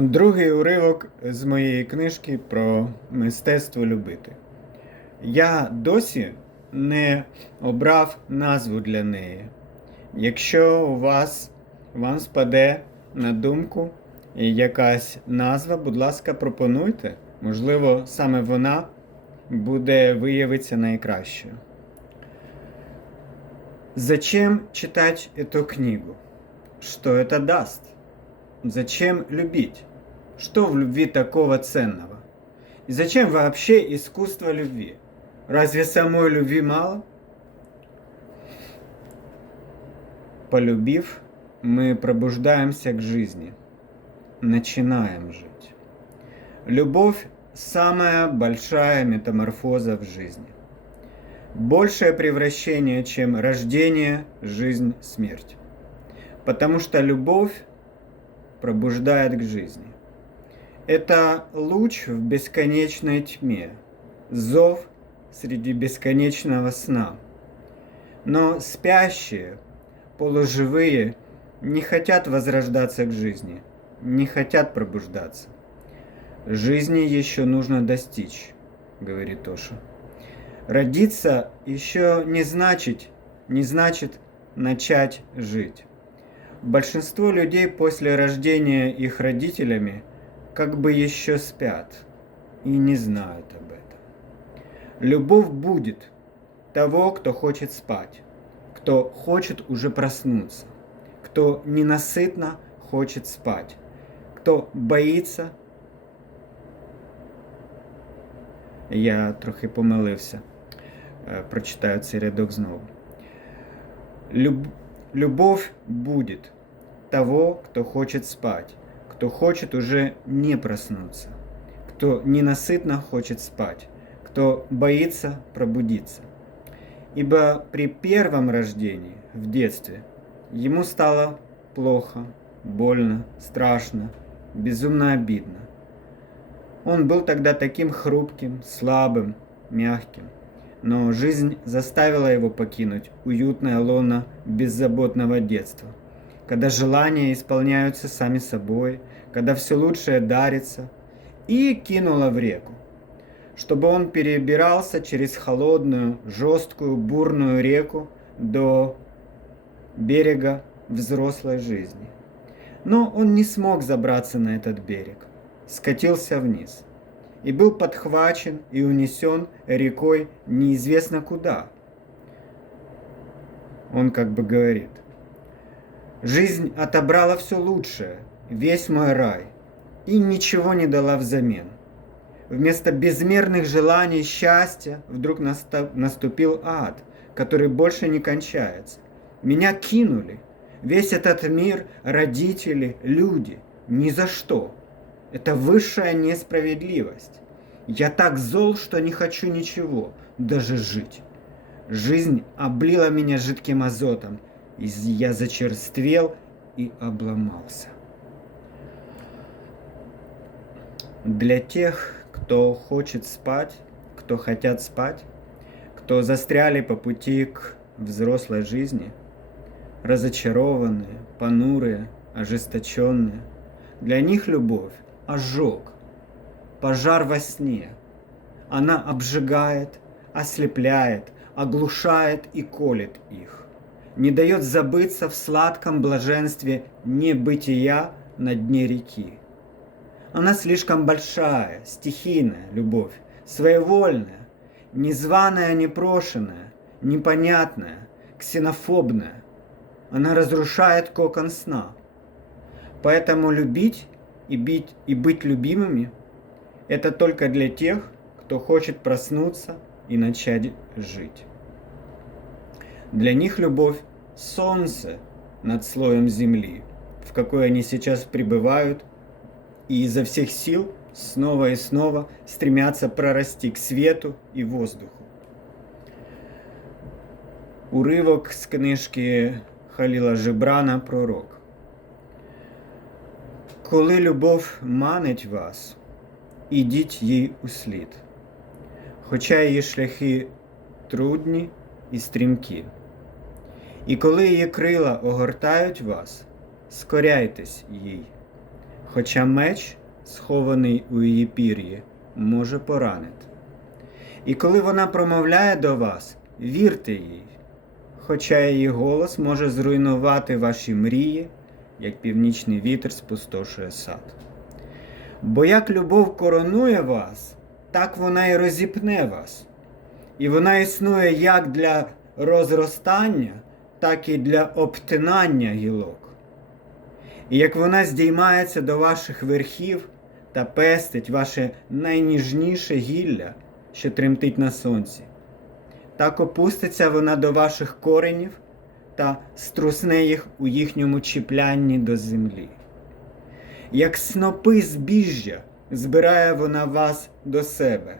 Другий уривок з моєї книжки про мистецтво любити. Я досі не обрав назву для неї. Якщо у вас вам спаде на думку якась назва, будь ласка, пропонуйте. Можливо, саме вона буде виявитися найкращою. Зачем читать эту книгу? Что это даст? Зачем любить? Что в любви такого ценного? И зачем вообще искусство любви? Разве самой любви мало? Полюбив, мы пробуждаемся к жизни, начинаем жить. Любовь – самая большая метаморфоза в жизни. Большее превращение, чем рождение, жизнь, смерть. Потому что любовь пробуждает к жизни. Это луч в бесконечной тьме, зов среди бесконечного сна. Но спящие, полуживые, не хотят возрождаться к жизни, не хотят пробуждаться. Жизни еще нужно достичь, говорит Тоша. Родиться еще не значит, не значит начать жить. Большинство людей после рождения их родителями как бы еще спят и не знают об этом. Любовь будет того, кто хочет спать, кто хочет уже проснуться, кто ненасытно хочет спать, кто боится. Я трохи помилився. Прочитаю цей рядок знову. Люб... Любовь будет того, кто хочет спать, кто хочет уже не проснуться, кто ненасытно хочет спать, кто боится пробудиться. Ибо при первом рождении, в детстве, ему стало плохо, больно, страшно, безумно обидно. Он был тогда таким хрупким, слабым, мягким. Но жизнь заставила его покинуть уютное лоно беззаботного детства, когда желания исполняются сами собой, когда все лучшее дарится, и кинула в реку, чтобы он перебирался через холодную, жесткую, бурную реку до берега взрослой жизни. Но он не смог забраться на этот берег, скатился вниз – и был подхвачен и унесен рекой неизвестно куда. Он как бы говорит, жизнь отобрала все лучшее, весь мой рай, и ничего не дала взамен. Вместо безмерных желаний счастья вдруг наступил ад, который больше не кончается. Меня кинули. Весь этот мир, родители, люди. Ни за что. Это высшая несправедливость. Я так зол, что не хочу ничего, даже жить. Жизнь облила меня жидким азотом, и я зачерствел и обломался. Для тех, кто хочет спать, кто хотят спать, кто застряли по пути к взрослой жизни, разочарованные, понурые, ожесточенные, для них любовь ожог, пожар во сне. Она обжигает, ослепляет, оглушает и колет их. Не дает забыться в сладком блаженстве небытия на дне реки. Она слишком большая, стихийная любовь, своевольная, незваная, непрошенная, непонятная, ксенофобная. Она разрушает кокон сна. Поэтому любить и, бить, и быть любимыми – это только для тех, кто хочет проснуться и начать жить. Для них любовь – солнце над слоем земли, в какой они сейчас пребывают, и изо всех сил снова и снова стремятся прорасти к свету и воздуху. Уривок з книжки Халіла Жебрана Пророк. Коли любов манить вас, ідіть їй услід, хоча її шляхи трудні і стрімкі. І коли її крила огортають вас, скоряйтесь їй, хоча меч, схований у її пір'ї, може поранити. І коли вона промовляє до вас, вірте їй, хоча її голос може зруйнувати ваші мрії, як північний вітер спустошує сад. Бо як любов коронує вас, так вона і розіпне вас. І вона існує як для розростання, так і для обтинання гілок. І як вона здіймається до ваших верхів та пестить ваше найніжніше гілля, що тремтить на сонці, так опуститься вона до ваших коренів та струсне їх у їхньому чіплянні до землі. Як снопи збіжжя збирає вона вас до себе,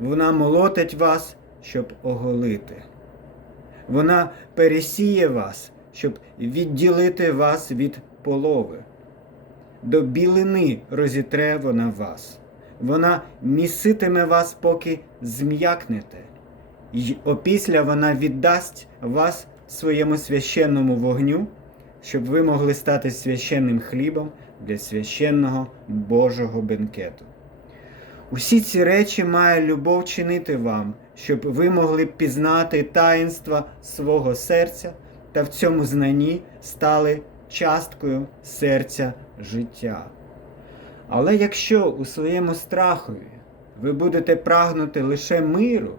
вона молотить вас, щоб оголити. Вона пересіє вас, щоб відділити вас від полови. До білини розітре вона вас. Вона міситиме вас, поки зм'якнете, й опісля вона віддасть вас своєму священному вогню, щоб ви могли стати священним хлібом для священного Божого бенкету. Усі ці речі має любов чинити вам, щоб ви могли пізнати таїнства свого серця та в цьому знанні стали часткою серця життя. Але якщо у своєму страхові ви будете прагнути лише миру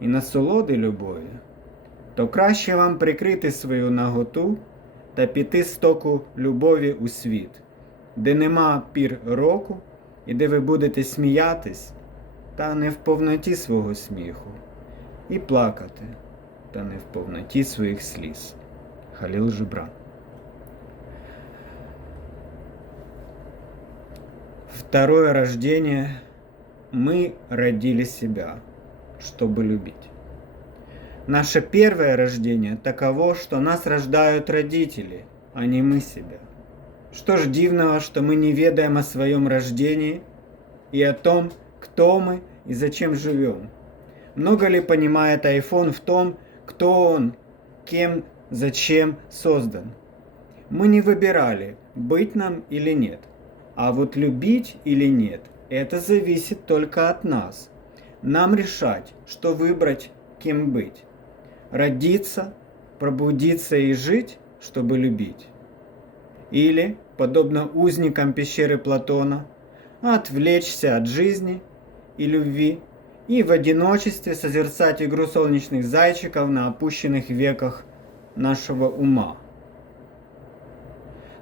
і насолоди любові, то краще вам прикрити свою наготу та піти з току любові у світ, де нема пір року і де ви будете сміятись, та не в повноті свого сміху, і плакати, та не в повноті своїх сліз. Халіл Жибран. Второе рождение. Мы родили себя, чтобы любить. Наше первое рождение таково, что нас рождают родители, а не мы себя. Что ж дивного, что мы не ведаем о своем рождении и о том, кто мы и зачем живем. Много ли понимает iPhone в том, кто он, кем, зачем создан? Мы не выбирали, быть нам или нет. А вот любить или нет, это зависит только от нас. Нам решать, что выбрать, кем быть. Родиться, пробудиться и жить, чтобы любить. Или, подобно узникам пещеры Платона, отвлечься от жизни и любви и в одиночестве созерцать игру солнечных зайчиков на опущенных веках нашего ума.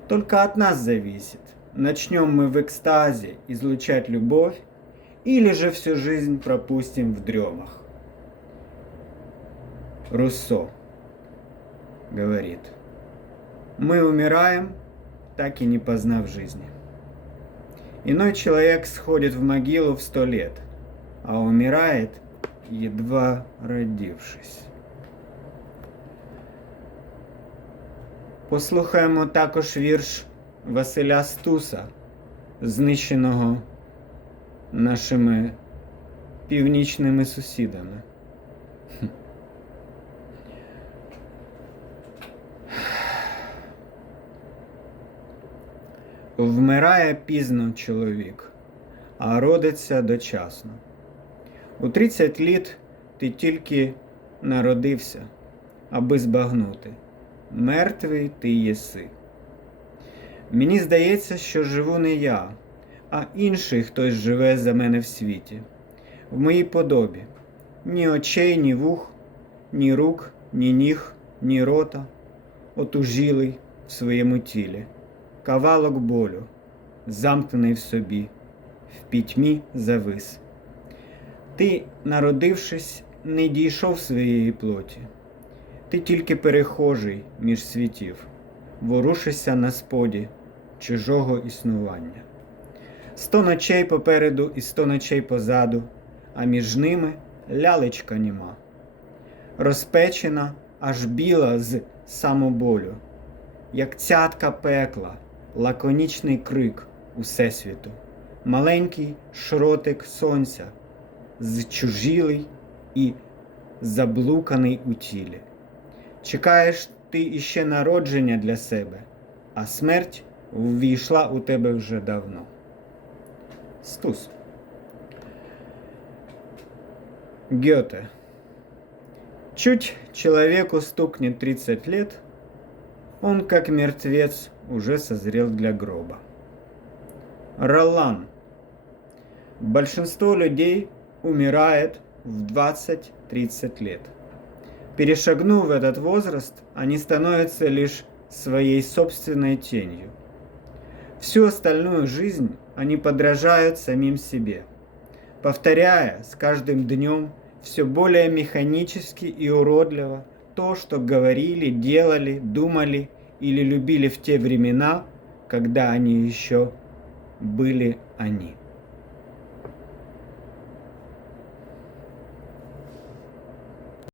Только от нас зависит, начнем мы в экстазе излучать любовь или же всю жизнь пропустим в дремах. Руссо говорит, мы умираем, так и не познав жизни. Иной человек сходит в могилу в сто лет, а умирает, едва родившись. Послухаємо також вірш Василя Стуса, знищеного нашими північними сусідами. Вмирає пізно чоловік, а родиться дочасно. У 30 літ ти тільки народився, аби збагнути. Мертвий ти єси. Мені здається, що живу не я, а інший хтось живе за мене в світі, в моїй подобі. Ні очей, ні вух, ні рук, ні ніг, ні рота, отужілий в своєму тілі кавалок болю, замкнений в собі, в пітьмі завис. Ти, народившись, не дійшов своєї плоті, ти тільки перехожий між світів, ворушишся на споді чужого існування. Сто ночей попереду і сто ночей позаду, а між ними лялечка німа, розпечена аж біла з самоболю, як цятка пекла лаконічний крик Усесвіту, маленький шротик сонця, зчужілий і заблуканий у тілі. Чекаєш ти іще народження для себе, а смерть ввійшла у тебе вже давно. Стус. Гёте. Чуть человеку стукнет 30 лет, он, как мертвец, уже созрел для гроба. Ролан. Большинство людей умирает в 20-30 лет. Перешагнув этот возраст, они становятся лишь своей собственной тенью. Всю остальную жизнь они подражают самим себе, повторяя с каждым днем все более механически и уродливо то, что говорили, делали, думали или любили в те времена, когда они еще были они.